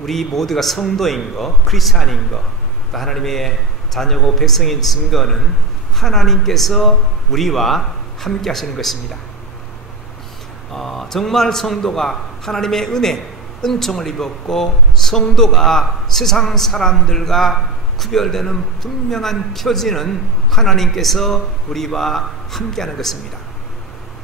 우리 모두가 성도인 것, 크리스찬인 것, 또 하나님의 자녀고 백성인 증거는 하나님께서 우리와 함께 하시는 것입니다. 정말 성도가 하나님의 은혜, 은총을 입었고 성도가 세상 사람들과 구별되는 분명한 표지는 하나님께서 우리와 함께하는 것입니다.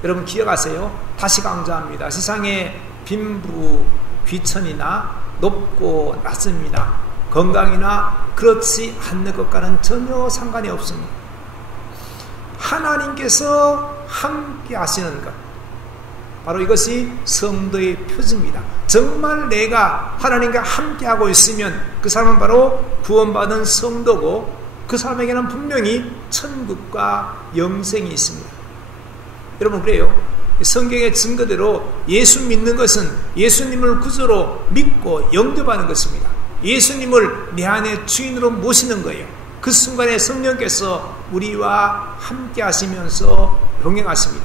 여러분 기억하세요? 다시 강조합니다. 세상의 빈부, 귀천이나 높고 낮습니다. 건강이나 그렇지 않는 것과는 전혀 상관이 없습니다. 하나님께서 함께 하시는 것, 바로 이것이 성도의 표지입니다. 정말 내가 하나님과 함께하고 있으면 그 사람은 바로 구원받은 성도고 그 사람에게는 분명히 천국과 영생이 있습니다. 여러분 그래요. 성경의 증거대로 예수 믿는 것은 예수님을 구주로 믿고 영접하는 것입니다. 예수님을 내 안에 주인으로 모시는 거예요. 그 순간에 성령께서 우리와 함께 하시면서 동행하십니다.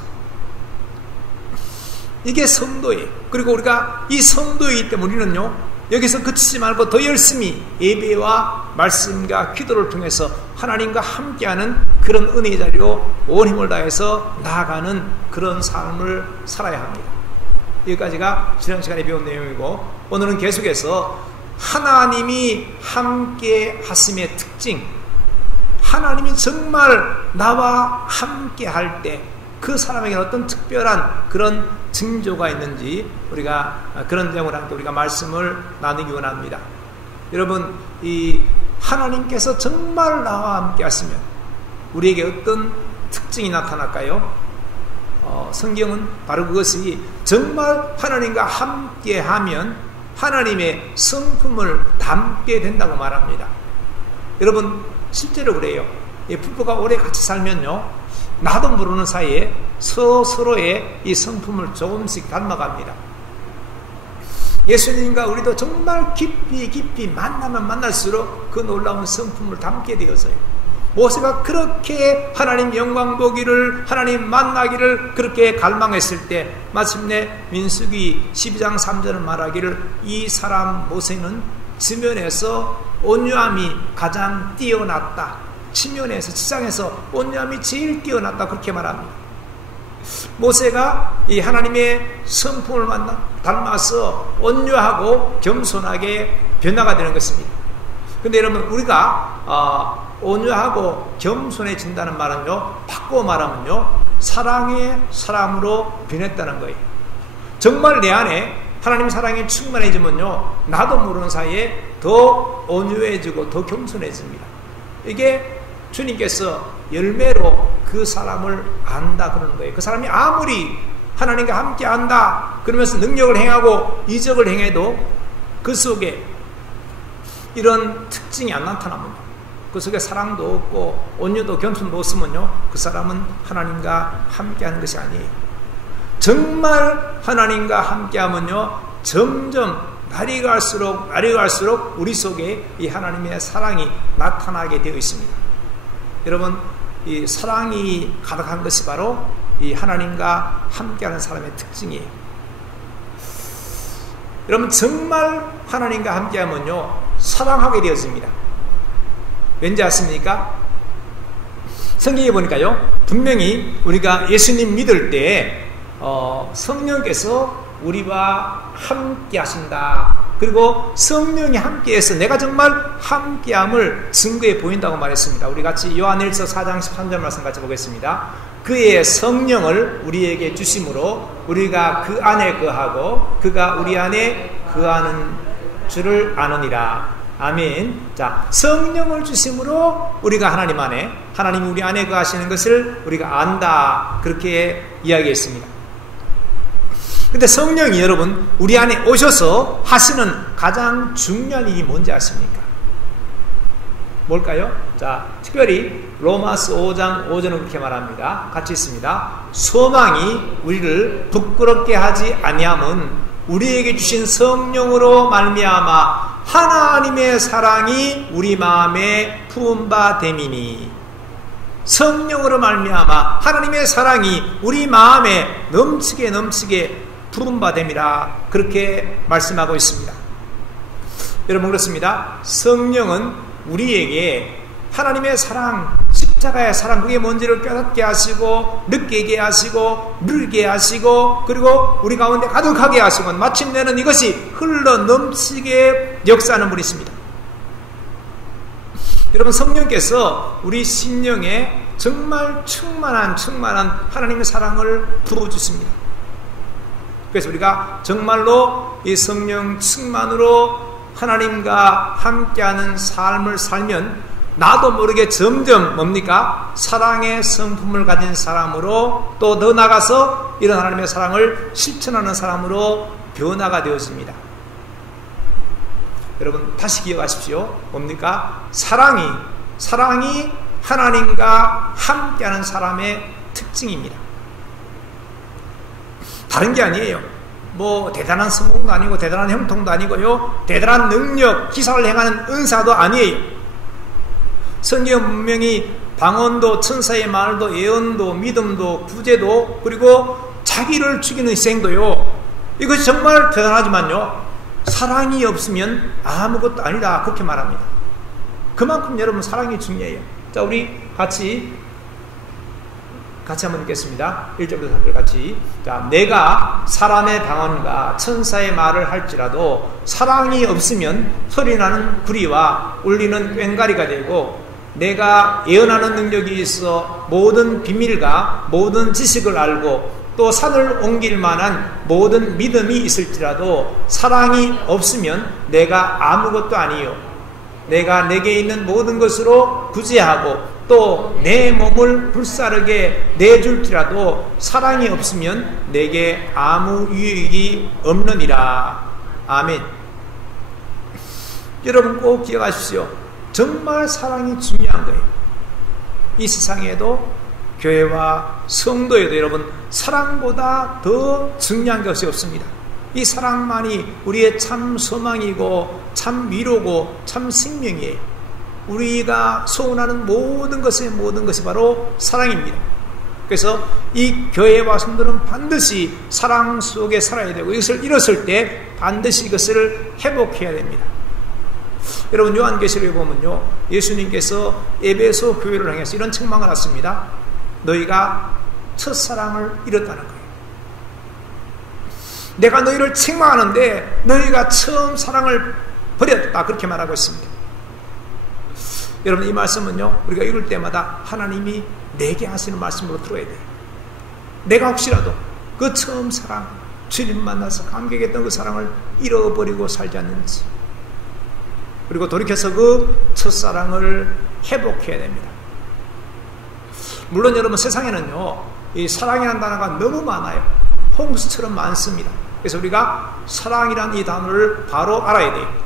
이게 성도예요. 그리고 우리가 이 성도이기 때문에 우리는요, 여기서 그치지 말고 더 열심히 예배와 말씀과 기도를 통해서 하나님과 함께하는 그런 은혜의 자리로 온 힘을 다해서 나아가는 그런 삶을 살아야 합니다. 여기까지가 지난 시간에 배운 내용이고, 오늘은 계속해서 하나님이 함께 하심의 특징, 하나님이 정말 나와 함께 할 때 그 사람에게 어떤 특별한 그런 징조가 있는지 우리가 그런 내용을 함께 우리가 말씀을 나누기 원합니다. 여러분, 이 하나님께서 정말 나와 함께 하시면 우리에게 어떤 특징이 나타날까요? 성경은 바로 그것이 정말 하나님과 함께 하면 하나님의 성품을 담게 된다고 말합니다. 여러분 실제로 그래요. 부부가 오래 같이 살면요, 나도 모르는 사이에 서로의 이 성품을 조금씩 닮아갑니다. 예수님과 우리도 정말 깊이 만나면 만날수록 그 놀라운 성품을 담게 되어서요. 모세가 그렇게 하나님 영광 보기를, 하나님 만나기를 그렇게 갈망했을 때 마침내 민수기 12장 3절을 말하기를, 이 사람 모세는 지면에서 온유함이 가장 뛰어났다, 지면에서, 지상에서 온유함이 제일 뛰어났다, 그렇게 말합니다. 모세가 이 하나님의 성품을 닮아서 온유하고 겸손하게 변화가 되는 것입니다. 근데 여러분, 우리가 온유하고 겸손해진다는 말은요, 바꿔 말하면요, 사랑의 사람으로 변했다는 거예요. 정말 내 안에 하나님 사랑이 충만해지면요, 나도 모르는 사이에 더 온유해지고 더 겸손해집니다. 이게 주님께서 열매로 그 사람을 안다 그러는 거예요. 그 사람이 아무리 하나님과 함께 안다 그러면서 능력을 행하고 이적을 행해도 그 속에 이런 특징이 안 나타나면, 그 속에 사랑도 없고 온유도 겸손도 없으면요, 그 사람은 하나님과 함께 하는 것이 아니에요. 정말 하나님과 함께 하면요, 점점 날이 갈수록 우리 속에 이 하나님의 사랑이 나타나게 되어 있습니다. 여러분, 이 사랑이 가득한 것이 바로 이 하나님과 함께하는 사람의 특징이에요. 여러분, 정말 하나님과 함께하면요, 사랑하게 되어집니다. 왠지 아십니까? 성경에 보니까요, 분명히 우리가 예수님 믿을 때 성령께서 우리와 함께 하신다, 그리고 성령이 함께해서 내가 정말 함께함을 증거해 보인다고 말했습니다. 우리 같이 요한일서 4장 13절 말씀 같이 보겠습니다. 그의 성령을 우리에게 주심으로 우리가 그 안에 거하고 그가 우리 안에 거하는 줄을 아느니라. 아멘. 자, 성령을 주심으로 우리가 하나님 안에, 하나님이 우리 안에 거하시는 것을 우리가 안다, 그렇게 이야기했습니다. 근데 성령이 여러분 우리 안에 오셔서 하시는 가장 중요한 일이 뭔지 아십니까? 뭘까요? 자, 특별히 로마서 5장 5절은 그렇게 말합니다. 같이 있습니다. 소망이 우리를 부끄럽게 하지 아니함은 우리에게 주신 성령으로 말미암아 하나님의 사랑이 우리 마음에 부은 바 됨이니. 성령으로 말미암아 하나님의 사랑이 우리 마음에 넘치게 부른 바 됨이라 그렇게 말씀하고 있습니다. 여러분, 그렇습니다. 성령은 우리에게 하나님의 사랑, 십자가의 사랑, 그게 뭔지를 깨닫게 하시고 느끼게 하시고 누리게 하시고 그리고 우리 가운데 가득하게 하시고 마침내는 이것이 흘러 넘치게 역사하는 분이십니다. 여러분, 성령께서 우리 심령에 정말 충만한 하나님의 사랑을 부어주십니다. 그래서 우리가 정말로 이 성령 충만으로 하나님과 함께하는 삶을 살면 나도 모르게 점점 뭡니까? 사랑의 성품을 가진 사람으로 또 더 나아가서 이런 하나님의 사랑을 실천하는 사람으로 변화가 되어집니다. 여러분, 다시 기억하십시오. 뭡니까? 사랑이 하나님과 함께하는 사람의 특징입니다. 다른 게 아니에요. 뭐 대단한 성공도 아니고 대단한 형통도 아니고요, 대단한 능력, 기사를 행하는 은사도 아니에요. 성경 분명히 방언도, 천사의 말도, 예언도, 믿음도, 구제도, 그리고 자기를 죽이는 희생도요, 이것이 정말 대단하지만요, 사랑이 없으면 아무것도 아니다, 그렇게 말합니다. 그만큼 여러분 사랑이 중요해요. 자, 우리 같이 한번 읽겠습니다. 1절부터 3절 같이. 자, 내가 사람의 방언과 천사의 말을 할지라도 사랑이 없으면 소리나는 구리와 울리는 꽹과리가 되고, 내가 예언하는 능력이 있어 모든 비밀과 모든 지식을 알고 또 산을 옮길 만한 모든 믿음이 있을지라도 사랑이 없으면 내가 아무것도 아니요, 내가 내게 있는 모든 것으로 구제하고 또 내 몸을 불사르게 내줄지라도 사랑이 없으면 내게 아무 유익이 없느니라. 아멘. 여러분, 꼭 기억하십시오. 정말 사랑이 중요한 거예요. 이 세상에도 교회와 성도에도 여러분, 사랑보다 더 중요한 것이 없습니다. 이 사랑만이 우리의 참 소망이고 참 위로고 참 생명이에요. 우리가 소원하는 모든 것이 바로 사랑입니다. 그래서 이 교회와 성도는 반드시 사랑 속에 살아야 되고, 이것을 잃었을 때 반드시 이것을 회복해야 됩니다. 여러분, 요한계시록에 보면요, 예수님께서 에베소 교회를 향해서 이런 책망을 하십니다. 너희가 첫사랑을 잃었다는 거예요. 내가 너희를 책망하는데 너희가 처음 사랑을 버렸다, 그렇게 말하고 있습니다. 여러분, 이 말씀은요, 우리가 읽을 때마다 하나님이 내게 하시는 말씀으로 들어야 돼요. 내가 혹시라도 그 처음 사랑, 주님 만나서 감격했던 그 사랑을 잃어버리고 살지 않는지, 그리고 돌이켜서 그 첫사랑을 회복해야 됩니다. 물론 여러분, 세상에는요, 이 사랑이라는 단어가 너무 많아요. 홍수처럼 많습니다. 그래서 우리가 사랑이라는 이 단어를 바로 알아야 돼요.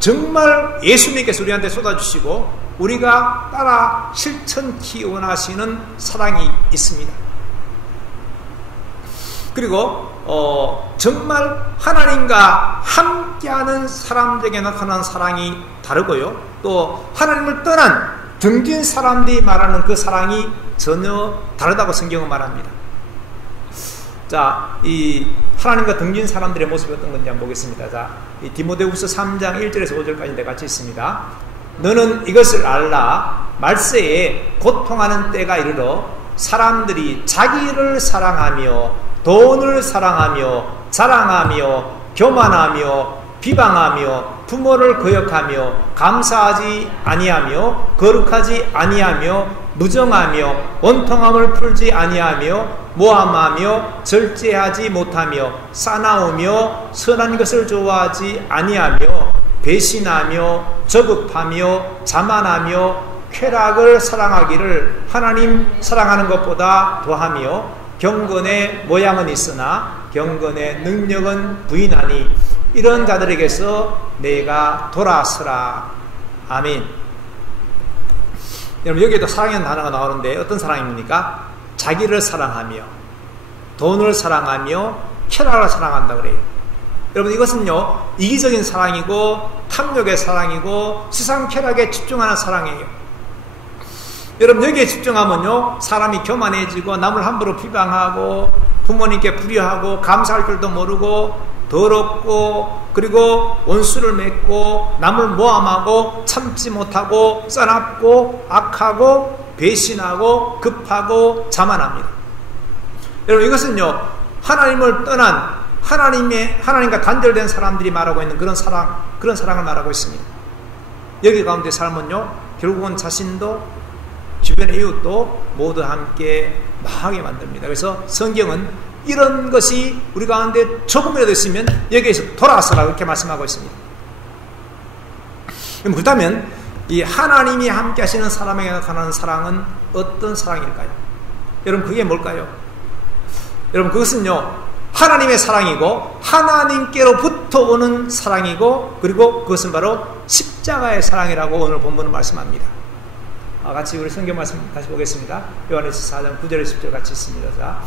정말 예수님께서 우리한테 쏟아주시고 우리가 따라 실천키 원하시는 사랑이 있습니다. 그리고 정말 하나님과 함께하는 사람들에게 나타나는 사랑이 다르고요, 또 하나님을 떠난 등진 사람들이 말하는 그 사랑이 전혀 다르다고 성경은 말합니다. 자, 이 하나님과 등진 사람들의 모습이 어떤 건지 한번 보겠습니다. 자, 이 디모데후서 3장 1절에서 5절까지 같이 있습니다. 너는 이것을 알라. 말세에 고통하는 때가 이르러 사람들이 자기를 사랑하며 돈을 사랑하며 자랑하며 교만하며 비방하며 부모를 거역하며 감사하지 아니하며 거룩하지 아니하며 무정하며 원통함을 풀지 아니하며 모함하며 절제하지 못하며 싸나우며 선한 것을 좋아하지 아니하며 배신하며 저급하며 자만하며 쾌락을 사랑하기를 하나님 사랑하는 것보다 더하며 경건의 모양은 있으나 경건의 능력은 부인하니 이런 자들에게서 내가 돌아서라. 아멘. 여러분, 여기에도 사랑이라는 단어가 나오는데 어떤 사랑입니까? 자기를 사랑하며 돈을 사랑하며 쾌락을 사랑한다 그래요. 여러분, 이것은요, 이기적인 사랑이고 탐욕의 사랑이고 세상 쾌락에 집중하는 사랑이에요. 여러분 여기에 집중하면요 사람이 교만해지고 남을 함부로 비방하고 부모님께 불의하고 감사할 줄도 모르고 더럽고 그리고 원수를 맺고 남을 모함하고 참지 못하고 싸납고 악하고 배신하고 급하고 자만합니다. 여러분 이것은요 하나님을 떠난 하나님과 단절된 사람들이 말하고 있는 그런 사랑을 말하고 있습니다. 여기 가운데 삶은요 결국은 자신도 주변의 이웃도 모두 함께 망하게 만듭니다. 그래서 성경은 이런 것이 우리 가운데 조금이라도 있으면 여기에서 돌아서라 그렇게 말씀하고 있습니다. 그렇다면 이 하나님이 함께 하시는 사람에게 나타나는 사랑은 어떤 사랑일까요? 여러분 그게 뭘까요? 여러분 그것은요 하나님의 사랑이고 하나님께로부터 오는 사랑이고 그리고 그것은 바로 십자가의 사랑이라고 오늘 본문은 말씀합니다. 같이 우리 성경 말씀 다시 보겠습니다. 요한일서 4장 9절에 10절 같이 있습니다. 자,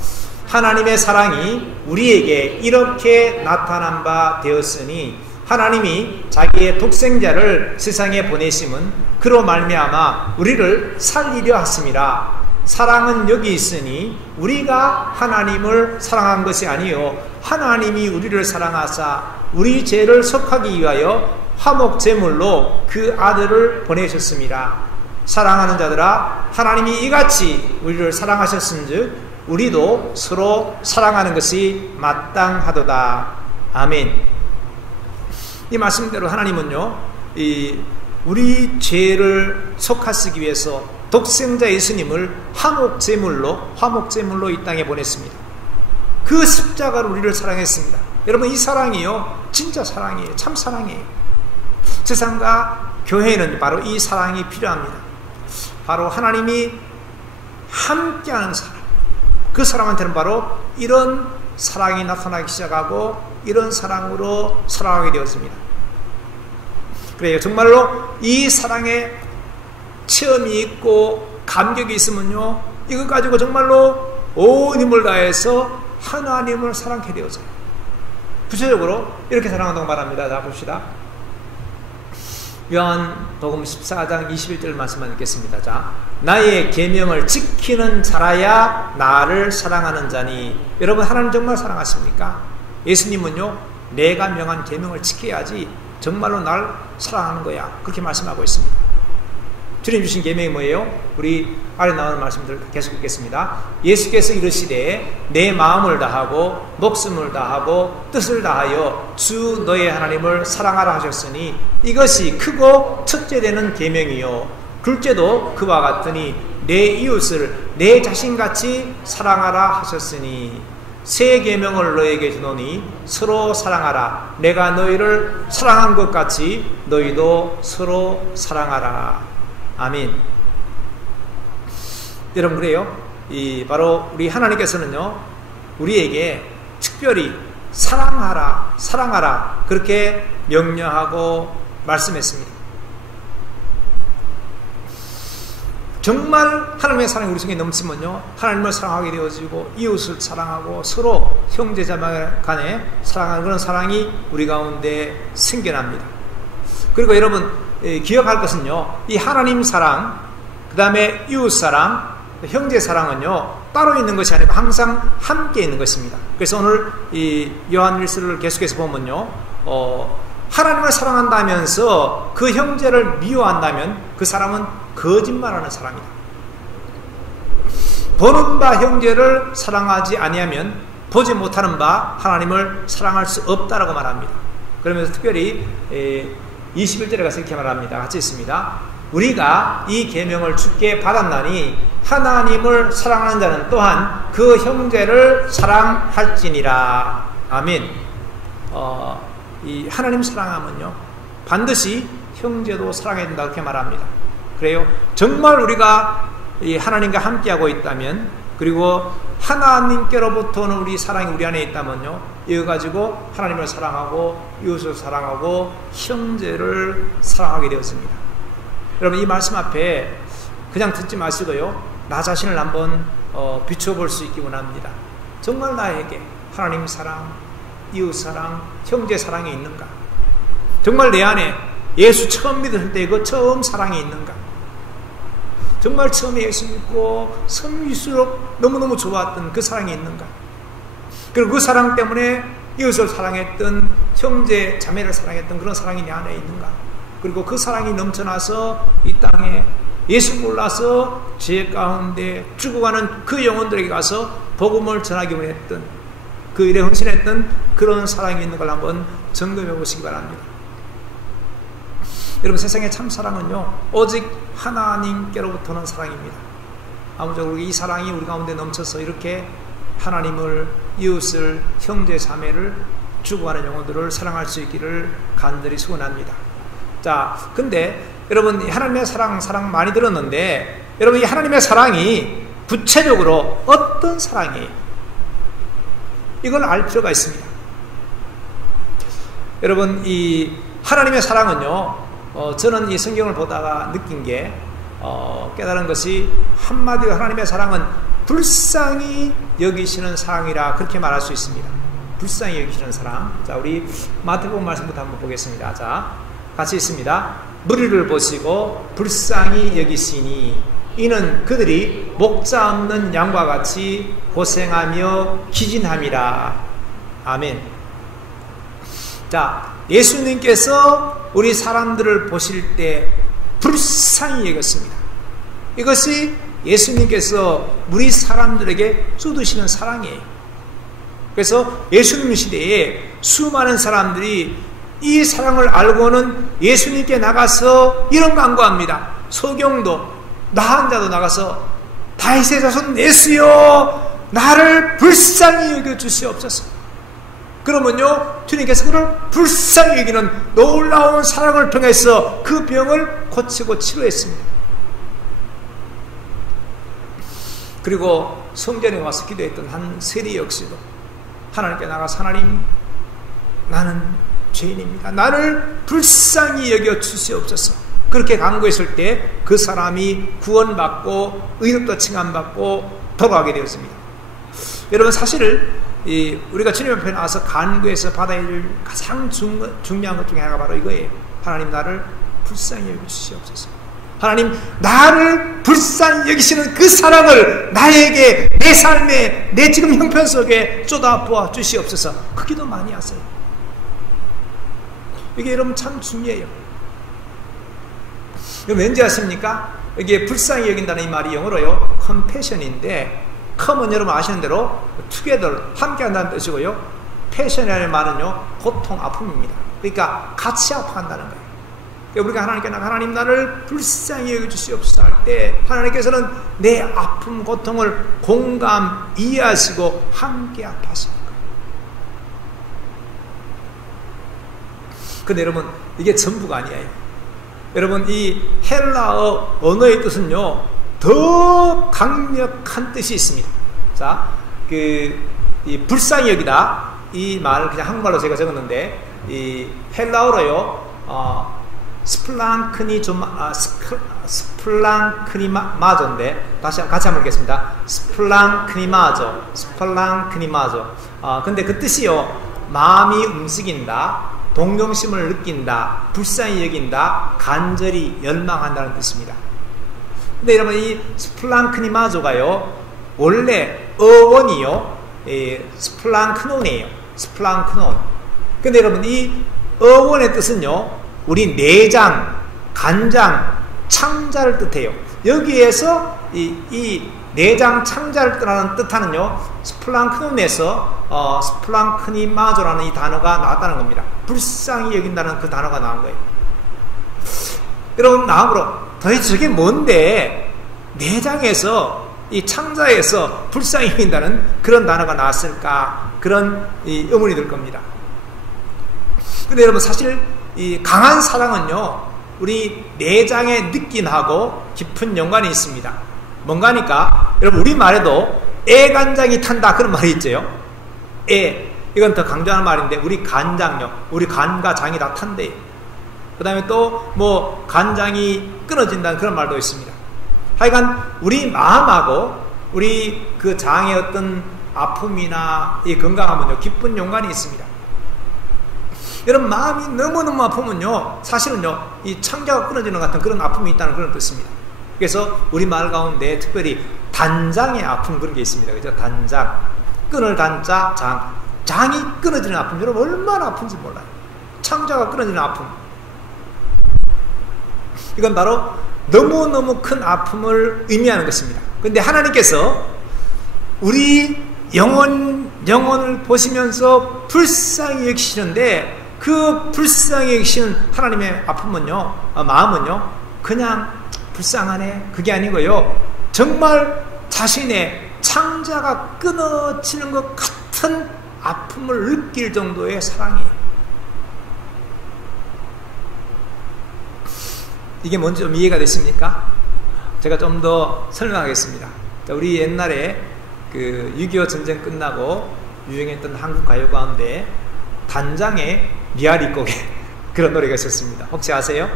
하나님의 사랑이 우리에게 이렇게 나타난 바 되었으니 하나님이 자기의 독생자를 세상에 보내심은 그로 말미암아 우리를 살리려 하심이라. 사랑은 여기 있으니 우리가 하나님을 사랑한 것이 아니요 하나님이 우리를 사랑하사 우리 죄를 속하기 위하여 화목 제물로 그 아들을 보내셨습니다. 사랑하는 자들아 하나님이 이같이 우리를 사랑하셨은즉 우리도 서로 사랑하는 것이 마땅하도다. 아멘. 이 말씀대로 하나님은요 우리 죄를 속하시기 위해서 독생자 예수님을 화목제물로 이 땅에 보냈습니다. 그 십자가로 우리를 사랑했습니다. 여러분 이 사랑이요 진짜 사랑이에요. 참 사랑이에요. 세상과 교회는 바로 이 사랑이 필요합니다. 바로 하나님이 함께하는 사랑, 그 사람한테는 바로 이런 사랑이 나타나기 시작하고 이런 사랑으로 사랑하게 되었습니다. 그래요. 정말로 이 사랑에 체험이 있고 감격이 있으면요 이것 가지고 정말로 온 힘을 다해서 하나님을 사랑하게 되어져요. 구체적으로 이렇게 사랑한다고 말합니다. 자 봅시다. 요한복음 14장 21절 말씀만 읽겠습니다. 자, 나의 계명을 지키는 자라야 나를 사랑하는 자니. 여러분 하나님 정말 사랑하십니까? 예수님은요 내가 명한 계명을 지켜야지 정말로 날 사랑하는 거야 그렇게 말씀하고 있습니다. 주님 주신 계명이 뭐예요? 우리 아래 나오는 말씀들 계속 읽겠습니다. 예수께서 이르시되 내 마음을 다하고 목숨을 다하고 뜻을 다하여 주 너의 하나님을 사랑하라 하셨으니 이것이 크고 첫째 되는 계명이요 둘째도 그와 같으니 내 이웃을 내 자신같이 사랑하라 하셨으니 새 계명을 너에게 주노니 서로 사랑하라. 내가 너희를 사랑한 것 같이 너희도 서로 사랑하라. 아멘. 여러분 그래요. 바로 우리 하나님께서는요 우리에게 특별히 사랑하라 그렇게 명령하고 말씀했습니다. 정말 하나님의 사랑이 우리 속에 넘치면요 하나님을 사랑하게 되어지고 이웃을 사랑하고 서로 형제자매 간에 사랑하는 그런 사랑이 우리 가운데 생겨납니다. 그리고 여러분 기억할 것은요 이 하나님 사랑 그 다음에 이웃 사랑 형제 사랑은요 따로 있는 것이 아니고 항상 함께 있는 것입니다. 그래서 오늘 이 요한일서를 계속해서 보면요 하나님을 사랑한다면서 그 형제를 미워한다면 그 사람은 거짓말하는 사람이다. 보는 바 형제를 사랑하지 아니하면 보지 못하는 바 하나님을 사랑할 수 없다라고 말합니다. 그러면서 특별히 21절에 가서 이렇게 말합니다. 같이 있습니다. 우리가 이 계명을 주께 받았나니 하나님을 사랑하는 자는 또한 그 형제를 사랑할지니라. 아멘. 이 하나님 사랑하면요 반드시 형제도 사랑해야 된다 그렇게 말합니다. 그래요. 정말 우리가 이 하나님과 함께하고 있다면 그리고 하나님께로부터는 우리 사랑이 우리 안에 있다면요 이거 가지고 하나님을 사랑하고 이웃을 사랑하고 형제를 사랑하게 되었습니다. 여러분 이 말씀 앞에 그냥 듣지 마시고요 나 자신을 한번 비춰볼 수 있기 원합니다. 정말 나에게 하나님 사랑, 이웃 사랑, 형제 사랑이 있는가? 정말 내 안에 예수 처음 믿을 때 그 처음 사랑이 있는가? 정말 처음에 예수 믿고 섬일수록 너무너무 좋았던 그 사랑이 있는가? 그리고 그 사랑 때문에 이웃을 사랑했던, 형제 자매를 사랑했던 그런 사랑이 내 안에 있는가? 그리고 그 사랑이 넘쳐나서 이 땅에 예수 몰라서 죄 가운데 죽어가는 그 영혼들에게 가서 복음을 전하기 원했던, 그 일에 헌신했던 그런 사랑이 있는 걸 한번 점검해 보시기 바랍니다. 여러분, 세상의 참 사랑은요, 오직 하나님께로부터 사랑입니다. 아무쪼록 이 사랑이 우리 가운데 넘쳐서 이렇게 하나님을, 이웃을, 형제 자매를, 죽어가는 영혼들을 사랑할 수 있기를 간절히 소원합니다. 자, 근데 여러분, 하나님의 사랑 많이 들었는데, 여러분, 이 하나님의 사랑이 구체적으로 어떤 사랑이에요? 이걸 알 필요가 있습니다. 여러분, 이 하나님의 사랑은요, 저는 이 성경을 보다가 느낀 게, 깨달은 것이, 한마디로 하나님의 사랑은 불쌍히 여기시는 사랑이라 그렇게 말할 수 있습니다. 불쌍히 여기시는 사랑. 자, 우리 마태복음 말씀부터 한번 보겠습니다. 자, 같이 있습니다. 무리를 보시고 불쌍히 여기시니 이는 그들이 목자 없는 양과 같이 고생하며 기진함이라. 아멘. 자, 예수님께서 우리 사람들을 보실 때 불쌍히 여겼습니다. 이것이 예수님께서 우리 사람들에게 쏟으시는 사랑이에요. 그래서 예수님 시대에 수많은 사람들이 이 사랑을 알고는 예수님께 나가서 이런 간구합니다. 소경도, 나한 자도 나가서 다윗의 자손 예수여, 나를 불쌍히 여겨 주시옵소서. 그러면요, 주님께서 그를 불쌍히 여기는 놀라운 사랑을 통해서 그 병을 고치고 치료했습니다. 그리고 성전에 와서 기도했던 한 세리 역시도 하나님께 나가서, 하나님, 나는 죄인입니다. 나를 불쌍히 여겨 주시옵소서. 그렇게 간구했을 때 그 사람이 구원받고 의롭다 칭함받고 돌아가게 되었습니다. 여러분, 사실 우리가 주님 앞에 나와서 간구해서 받아야 할 가장 중요한 것 중에 하나가 바로 이거예요. 하나님, 나를 불쌍히 여겨 주시옵소서. 하나님, 나를 불쌍히 여기시는 그 사랑을 나에게, 내 삶에, 내 지금 형편 속에 쏟아부어 주시옵소서. 그 기도 많이 하세요. 이게 여러분 참 중요해요. 왠지 아십니까? 이게 불쌍히 여긴다는 이 말이 영어로요, compassion인데, com은 여러분 아시는 대로 together, 함께 한다는 뜻이고요, passion이라는 말은요, 고통, 아픔입니다. 그러니까 같이 아파한다는 거예요. 우리가 하나님께 하나님, 나를 불쌍히 여겨주시옵소서 할 때 하나님께서는 내 아픔, 고통을 공감, 이해하시고 함께 아파하시는 거예요. 근데 여러분, 이게 전부가 아니에요. 여러분, 이 헬라어 언어의 뜻은요, 더 강력한 뜻이 있습니다. 자, 이 불쌍히 여기다, 이 말을 그냥 한국말로 제가 적었는데, 이 헬라어로요, 스플랑크니마조인데, 같이 한번 읽겠습니다. 스플랑크니마조. 근데 그 뜻이요, 마음이 움직인다, 동정심을 느낀다, 불쌍히 여긴다, 간절히 열망한다는 뜻입니다. 근데 여러분, 이 스플랑크니마조가요, 원래 어원이요, 스플랑크논이에요. 스플랑크논. 근데 여러분, 이 어원의 뜻은요, 우리 내장, 간장, 창자를 뜻해요. 여기에서 이 내장, 창자를 뜻하는요, 스플랑크논에서 스플랑크니마조라는 이 단어가 나왔다는 겁니다. 불쌍히 여긴다는 그 단어가 나온 거예요. 여러분, 다음으로 도대체 저게 뭔데 내장에서, 이 창자에서 불쌍히 여긴다는 그런 단어가 나왔을까? 그런 의문이 들 겁니다. 근데 여러분, 사실 이 강한 사랑은요, 우리 내장의 느낌하고 깊은 연관이 있습니다. 뭔가니까, 여러분, 우리말에도 애간장이 탄다, 그런 말이 있죠. 이건 더 강조하는 말인데, 우리 간장요, 우리 간과 장이 다 탄대요. 그 다음에 또 뭐 간장이 끊어진다는 그런 말도 있습니다. 하여간 우리 마음하고 우리 그 장의 어떤 아픔이나 이 건강하면요, 깊은 연관이 있습니다. 여러분, 마음이 너무너무 아프면요, 사실은요, 이 창자가 끊어지는 것 같은 그런 아픔이 있다는 그런 뜻입니다. 그래서 우리 말 가운데 특별히 단장의 아픔 그런 게 있습니다. 그죠? 단장. 끊을 단자, 장. 장이 끊어지는 아픔. 여러분 얼마나 아픈지 몰라요. 창자가 끊어지는 아픔. 이건 바로 너무너무 큰 아픔을 의미하는 것입니다. 그런데 하나님께서 우리 영혼을 보시면서 불쌍히 여기시는데 그 불쌍히 여기시는 하나님의 아픔은요, 마음은요, 그냥 불쌍하네 그게 아니고요, 정말 자신의 창자가 끊어지는 것 같은 아픔을 느낄 정도의 사랑이에요. 이게 뭔지 좀 이해가 됐습니까? 제가 좀 더 설명하겠습니다. 우리 옛날에 그 6.25 전쟁 끝나고 유행했던 한국 가요 가운데 단장의 미아리 곡에 그런 노래가 있었습니다. 혹시 아세요?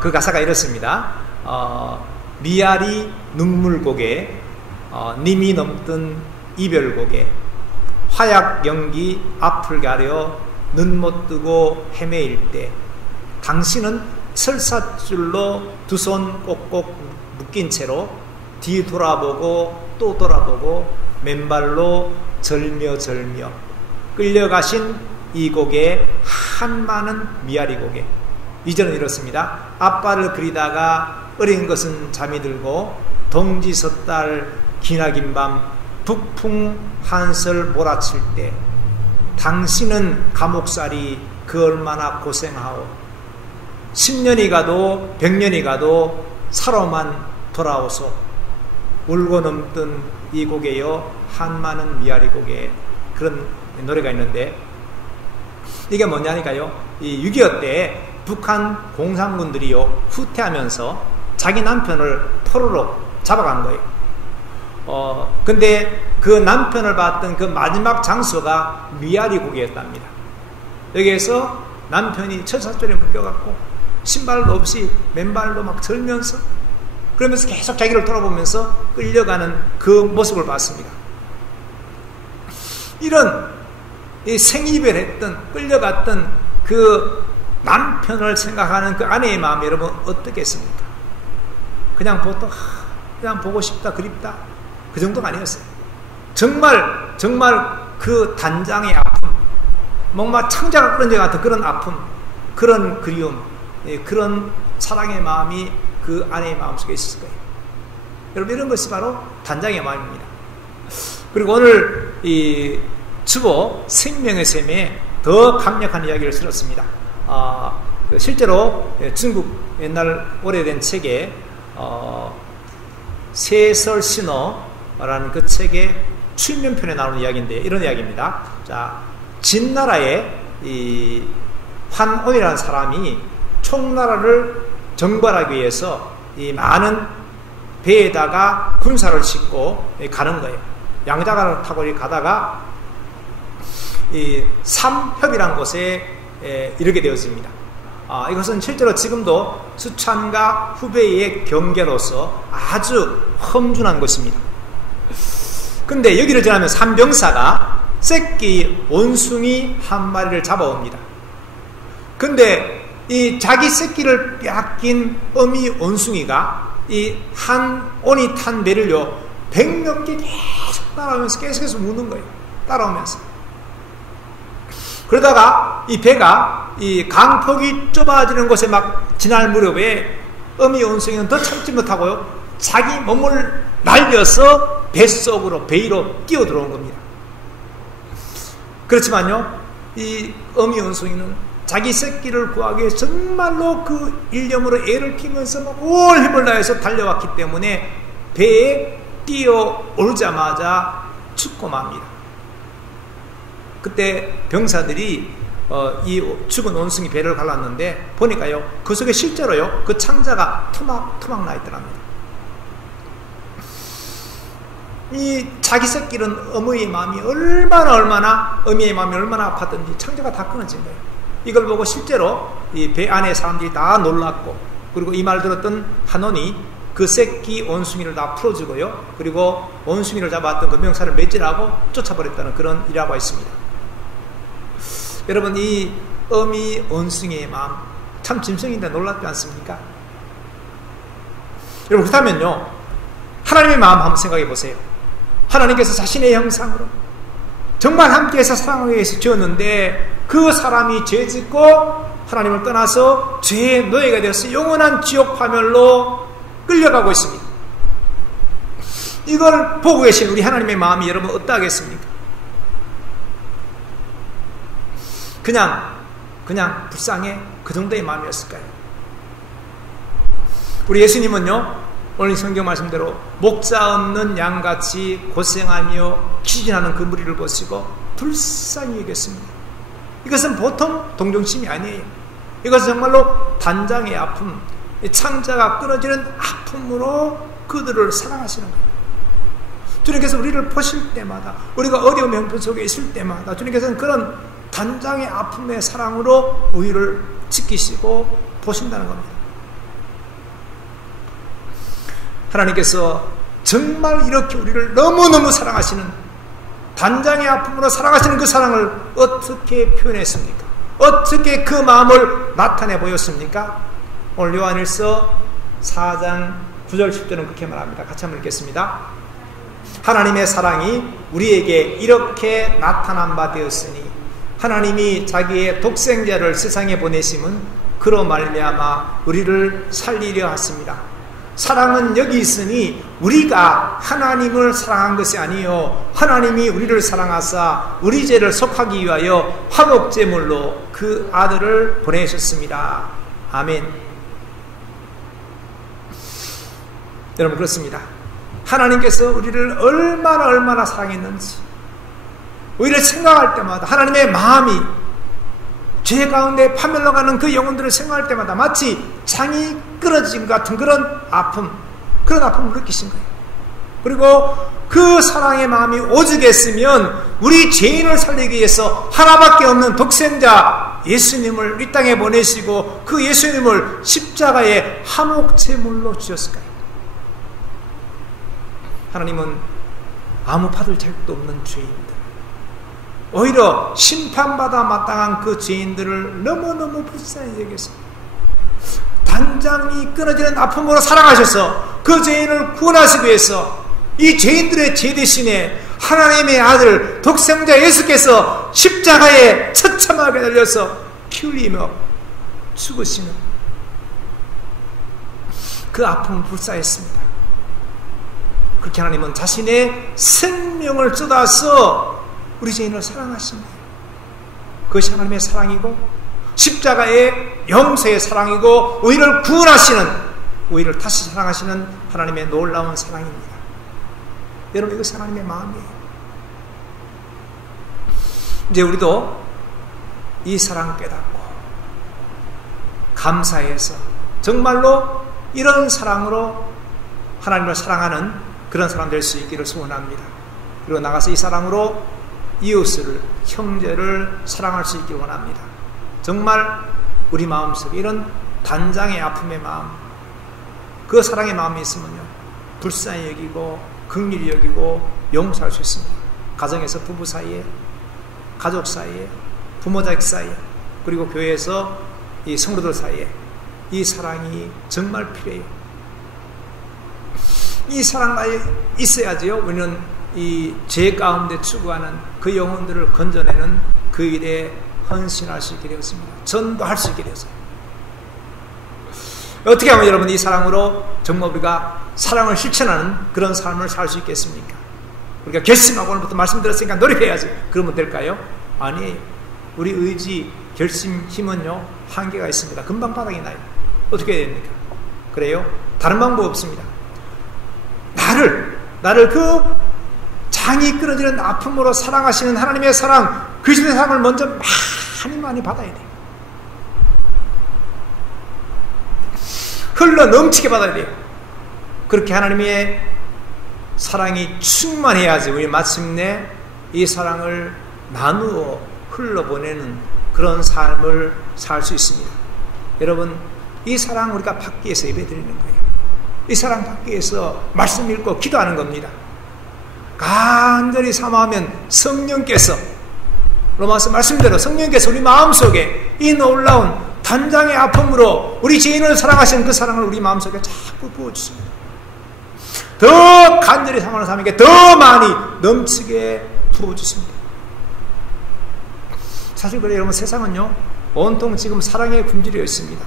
그 가사가 이렇습니다. 미아리 눈물곡에 님이 넘든 이별곡에 화약 연기 앞을 가려 눈 못 뜨고 헤매일 때 당신은 설사줄로 두 손 꼭꼭 묶인 채로 뒤 돌아보고 또 돌아보고 맨발로 절며 끌려가신 이 곡에 한많은 미아리 곡에 이전은 이렇습니다. 아빠를 그리다가 어린 것은 잠이 들고 동지 섣달 기나긴 밤 북풍 한설 몰아칠 때 당신은 감옥살이 그 얼마나 고생하오 10년이 가도 100년이 가도 사로만 돌아오소 울고 넘든 이 곡에요 한많은 미아리 곡에 그런 노래가 있는데 이게 뭐냐니까요. 이 6.25 때 북한 공산군들이요 후퇴하면서 자기 남편을 포로로 잡아간 거예요. 근데 그 남편을 봤던 그 마지막 장소가 미아리 곡이었답니다. 여기에서 남편이 철사줄에 묶여갖고 신발도 없이 맨발로 막 절면서 그러면서 계속 자기를 돌아보면서 끌려가는 그 모습을 봤습니다. 이런 생이별했던 끌려갔던 그 남편을 생각하는 그 아내의 마음이 여러분 어떻겠습니까? 그냥 보통 그냥 보고 싶다 그립다 그 정도가 아니었어요. 정말 그 단장의 아픔 뭔가 창자가 끊어진 것 같은 그런 아픔 그런 그리움 그런 사랑의 마음이 그 아내의 마음속에 있을 거예요. 여러분 이런 것이 바로 단장의 마음입니다. 그리고 오늘 이 주보 생명의 셈에 더 강력한 이야기를 들었습니다. 실제로 중국 옛날 오래된 책에 세설신어라는 그 책의 출면편에 나오는 이야기인데 이런 이야기입니다. 자, 진나라의 이 환온이라는 사람이 총나라를 정벌하기 위해서 이 많은 배에다가 군사를 싣고 가는 거예요. 양자간을 타고 가다가 이 삼협이라는 곳에 이르게 되었습니다. 이것은 실제로 지금도 수찬과 후베이의 경계로서 아주 험준한 곳입니다. 근데 여기를 지나면 산병사가 새끼 원숭이 한 마리를 잡아옵니다. 근데 이 자기 새끼를 빼앗긴 어미 원숭이가 이 한 온이 탄 배를요 100몇 개 계속 따라오면서 계속해서 무는 거예요. 따라오면서 그러다가 이 배가 이 강폭이 좁아지는 곳에 막 지날 무렵에 어미 원숭이는 더 참지 못하고요 자기 몸을 날려서 뱃속으로 배위로 뛰어 들어온 겁니다. 그렇지만요 이 어미 원숭이는 자기 새끼를 구하기 위해 정말로 그 일념으로 애를 키면서 막 온 힘을 다해서 달려왔기 때문에 배에 뛰어오르자마자 죽고 맙니다. 그때 병사들이 이 죽은 원숭이 배를 갈랐는데 보니까요 그 속에 실제로요 그 창자가 토막 나 있더랍니다. 이 자기 새끼는 어미의 마음이 얼마나 아팠던지 창자가 다 끊어진 거예요. 이걸 보고 실제로 이 배 안에 사람들이 다 놀랐고 그리고 이 말 들었던 한원이 그 새끼 원숭이를 다 풀어주고요 그리고 원숭이를 잡았던 그 병사를 매질하고 쫓아버렸다는 그런 일화가 있습니다. 여러분 이 어미 원숭이의 마음 참 짐승인데 놀랍지 않습니까? 여러분, 그렇다면요, 하나님의 마음 한번 생각해 보세요. 하나님께서 자신의 형상으로 정말 함께해서 사랑하기 위해서 지었는데 그 사람이 죄짓고 하나님을 떠나서 죄의 노예가 되어서 영원한 지옥 파멸로 끌려가고 있습니다. 이걸 보고 계신 우리 하나님의 마음이 여러분 어떠하겠습니까? 그냥 불쌍해, 그 정도의 마음이었을까요? 우리 예수님은요, 오늘 성경 말씀대로 목자 없는 양같이 고생하며 기진하는 그 무리를 보시고 불쌍히 여겼습니다. 이것은 보통 동정심이 아니에요. 이것은 정말로 단장의 아픔, 창자가 끊어지는 아픔으로 그들을 사랑하시는 거예요. 주님께서 우리를 보실 때마다, 우리가 어려운 형편 속에 있을 때마다 주님께서는 그런 단장의 아픔의 사랑으로 우리를 지키시고 보신다는 겁니다. 하나님께서 정말 이렇게 우리를 너무너무 사랑하시는, 단장의 아픔으로 사랑하시는 그 사랑을 어떻게 표현했습니까? 어떻게 그 마음을 나타내 보였습니까? 오늘 요한일서 4장 9절 10절은 그렇게 말합니다. 같이 한번 읽겠습니다. 하나님의 사랑이 우리에게 이렇게 나타난 바 되었으니 하나님이 자기의 독생자를 세상에 보내심은 그로 말미암아 우리를 살리려 하십니다. 사랑은 여기 있으니 우리가 하나님을 사랑한 것이 아니요 하나님이 우리를 사랑하사 우리 죄를 속하기 위하여 화목제물로 그 아들을 보내셨습니다. 아멘. 여러분, 그렇습니다. 하나님께서 우리를 얼마나 사랑했는지 우리를 생각할 때마다 하나님의 마음이 죄 가운데 파멸로 가는 그 영혼들을 생각할 때마다 마치 장이 끊어진 것 같은 그런 아픔을 느끼신 거예요. 그리고 그 사랑의 마음이 오죽했으면 우리 죄인을 살리기 위해서 하나밖에 없는 독생자 예수님을 이 땅에 보내시고 그 예수님을 십자가의 화목제물로 주셨을까요? 하나님은 아무 받을 자격도 없는 죄인들, 오히려 심판받아 마땅한 그 죄인들을 너무너무 불쌍히 여겼습니다. 단장이 끊어지는 아픔으로 사랑하셔서 그 죄인을 구원하시기 위해서 이 죄인들의 죄 대신에 하나님의 아들 독생자 예수께서 십자가에 처참하게 달려서 피 흘리며 죽으시는 그 아픔을 불사했습니다. 그렇게 하나님은 자신의 생명을 쏟아서 우리 죄인을 사랑하십니다. 그것이 하나님의 사랑이고 십자가의 용서의 사랑이고 우리를 구원하시는, 우리를 다시 사랑하시는 하나님의 놀라운 사랑입니다. 여러분, 이것이 하나님의 마음이에요. 이제 우리도 이 사랑 깨닫고 감사해서 정말로 이런 사랑으로 하나님을 사랑하는 그런 사람 될 수 있기를 소원합니다. 그리고 나가서 이 사랑으로 이웃을, 형제를 사랑할 수 있기를 원합니다. 정말 우리 마음속에 이런 단장의 아픔의 마음, 그 사랑의 마음이 있으면요, 불쌍히 여기고 긍휼히 여기고 용서할 수 있습니다. 가정에서 부부 사이에, 가족 사이에, 부모 자식 사이에, 그리고 교회에서 이 성도들 사이에 이 사랑이 정말 필요해요. 이 사랑이 있어야지요, 우리는 이 죄 가운데 추구하는 그 영혼들을 건져내는 그 일에 헌신할 수 있게 되었습니다. 전도할 수 있게 되었어요. 어떻게 하면 여러분 이 사랑으로 정말 우리가 사랑을 실천하는 그런 삶을 살 수 있겠습니까? 우리가 결심하고 오늘부터 말씀드렸으니까 노력해야지, 그러면 될까요? 아니에요. 우리 의지, 결심, 힘은요 한계가 있습니다. 금방 바닥이 나요. 어떻게 해야 됩니까? 그래요? 다른 방법 없습니다. 나를 그 장이 끊어지는 아픔으로 사랑하시는 하나님의 사랑, 그 주의 사랑을 먼저 많이 받아야 돼요. 흘러 넘치게 받아야 돼요. 그렇게 하나님의 사랑이 충만해야지 우리 마침내 이 사랑을 나누어 흘러보내는 그런 삶을 살 수 있습니다. 여러분, 이 사랑 우리가 받기 위해서 예배드리는 거예요. 이 사랑 받기 위해서 말씀 읽고 기도하는 겁니다. 간절히 사모하면 성령께서, 로마서 말씀대로 성령께서 우리 마음속에 이 놀라운 단장의 아픔으로 우리 죄인을 사랑하시는 그 사랑을 우리 마음속에 자꾸 부어주십니다. 더 간절히 사랑하는 사람에게 더 많이 넘치게 부어주십니다. 사실 그래요, 여러분. 세상은요 온통 지금 사랑에 굶주려 있습니다.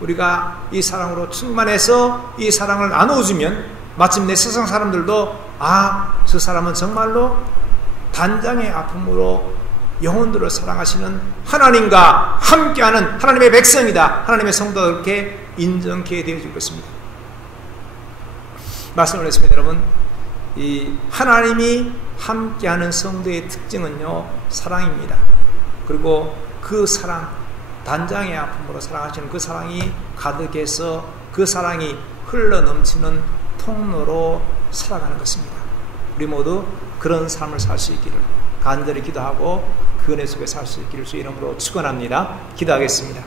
우리가 이 사랑으로 충만해서 이 사랑을 나눠주면 마침내 세상 사람들도 저 사람은 정말로 단장의 아픔으로 영혼들을 사랑하시는 하나님과 함께하는 하나님의 백성이다, 하나님의 성도가 그렇게 인정케 되어지고 있습니다. 말씀을 했습니다. 여러분, 이 하나님이 함께하는 성도의 특징은요 사랑입니다. 그리고 그 사랑, 단장의 아픔으로 사랑하시는 그 사랑이 가득해서 그 사랑이 흘러넘치는 통로로 살아가는 것입니다. 우리 모두 그런 삶을 살 수 있기를 간절히 기도하고 그 은혜 속에 살 수 있기를 주의 이름으로 축원합니다. 기도하겠습니다.